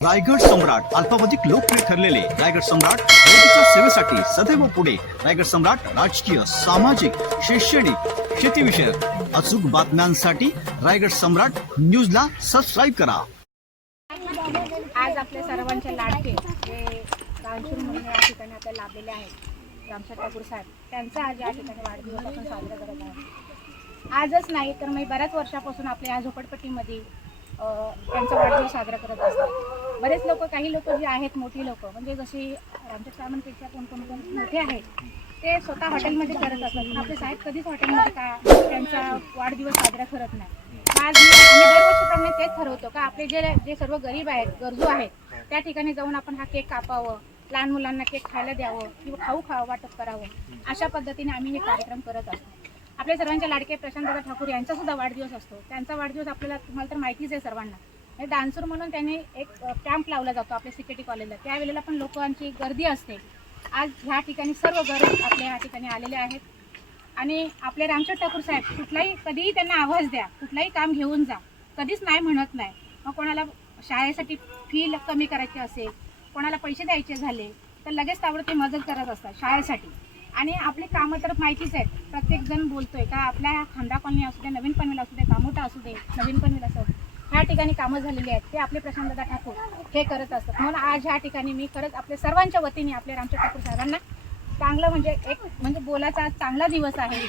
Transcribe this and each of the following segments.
रायगड सम्राट अल्पावधिक लोकप्रिय ठरलेले रायगड सम्राट सेवेसाठी सदैव पुढे. रायगड सम्राट राजकीय सामाजिक शैक्षणिक शेतीविषयक अचूक बातम्यांसाठी रायगड सम्राट न्यूजला सबस्क्राईब करा. आज आपल्या सर्वांचे लाडके जे म्हणून या ठिकाणी आपल्याला लाभलेले आहेत रामशा ठाकूर साहेब त्यांचा आज या ठिकाणी वाढदिवस आपण साजरा करत आहोत. आजच नाही तर मी बऱ्याच वर्षापासून आपल्या या झोपडपट्टीमध्ये त्यांचा वाढदिवस साजरा करत असतात बरेच लोक काही लोक जे आहेत मोठी लोक म्हणजे जशी रामशेठ सावंतपेक्षा कोण कोण कोण मोठे आहेत ते स्वतः हॉटेलमध्ये करत असतात. आपले साहेब कधीच हॉटेलमध्ये का त्यांचा वाढदिवस साजरा करत नाही. आज आम्ही दरवर्षीप्रमाणे तेच ठरवतो का आपले जे जे सर्व गरीब आहेत गरजू आहेत त्या ठिकाणी जाऊन आपण हा केक कापावं लहान मुलांना केक खायला द्यावं किंवा खाऊ खावं वाटप करावं अशा पद्धतीने आम्ही हे कार्यक्रम करत असतो. आपल्या सर्वांचे लाडके प्रशांतदादा ठाकूर यांचा सुद्धा वाढदिवस असतो. त्यांचा वाढदिवस आपल्याला तुम्हाला तर माहितीच आहे सर्वांना. डान्सर म्हणून त्यांनी एक कॅम्प लावला जातो आपल्या सिकेटी कॉलेजला त्यावेळेला पण लोकांची गर्दी असते. आज ह्या ठिकाणी सर्व गरज आपल्या ह्या ठिकाणी आलेले आहेत. आणि आपले रामचंद ठाकूर साहेब कुठलाही कधीही त्यांना आवाज द्या कुठलाही काम घेऊन जा कधीच नाही म्हणत नाही. मग कोणाला शाळेसाठी फी कमी करायची असेल कोणाला पैसे द्यायचे झाले तर लगेच त्यावर ते मदत करत असतात शाळेसाठी. आणि आपली कामं तर माहितीच आहेत. प्रत्येकजण बोलतोय का आपल्या खांदा कॉलनी असू दे नवीन पनवेल असू दे कामोटा असू दे नवीन पनवेल असू दे. ह्या ठिकाणी कामं झालेली आहेत ते आपले प्रशांतदा ठाकूर हे करत असतात. म्हणून आज ह्या ठिकाणी मी खरंच आपल्या सर्वांच्या वतीने आपले रामचंद्र ठाकूर साहेबांना चांगलं म्हणजे एक म्हणजे बोलायचा चांगला दिवस आहे.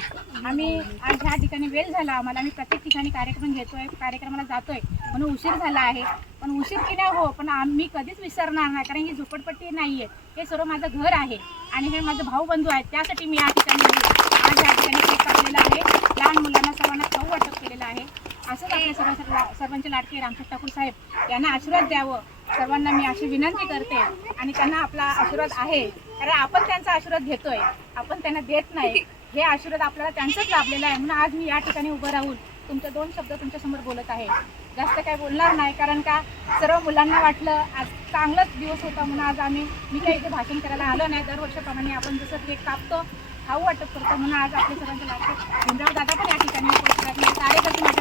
आम्ही आज ह्या ठिकाणी वेळ झाला आम्हाला आम्ही प्रत्येक ठिकाणी कार्यक्रम घेतोय कार्यक्रमाला जातोय. म्हणून उशीर झाला आहे. पण उशीर की नाही हो पण आम्ही कधीच विसरणार नाही कारण ही झोपडपट्टी नाही आहे हे सर्व माझं घर आहे आणि हे माझे भाऊबंधू आहेत त्यासाठी मी या ठिकाणी आज या ठिकाणी केक कापलेला आहे. लहान मुलांना सर्वांना खाऊ वाटप केलेलं आहे. असंच आपल्या सर्व सर्वांचे लाडके रामचंद्र ठाकूर साहेब यांना आशीर्वाद द्यावं. सर्वांना मी अशी विनंती करते आणि त्यांना आपला आशीर्वाद आहे. कारण आपण त्यांचा आशीर्वाद घेतोय. आपण त्यांना देत नाही. हे आशीर्वाद आपल्याला त्यांचाच लाभलेला आहे. म्हणून आज मी या ठिकाणी उभं राहून तुमचे दोन शब्द तुमच्यासमोर बोलत आहे. जास्त काही बोलणार नाही कारण का सर्व मुलांना वाटलं आज चांगलाच दिवस होता म्हणून आज आम्ही मी काही इथे भाषण करायला आलो नाही. दरवर्षाप्रमाणे आपण जसं केक कापतो खाऊ वाटप करतो म्हणून आज आपले सर्वांचे लागते भीमराव दादा पण या ठिकाणी कार्यकर्ते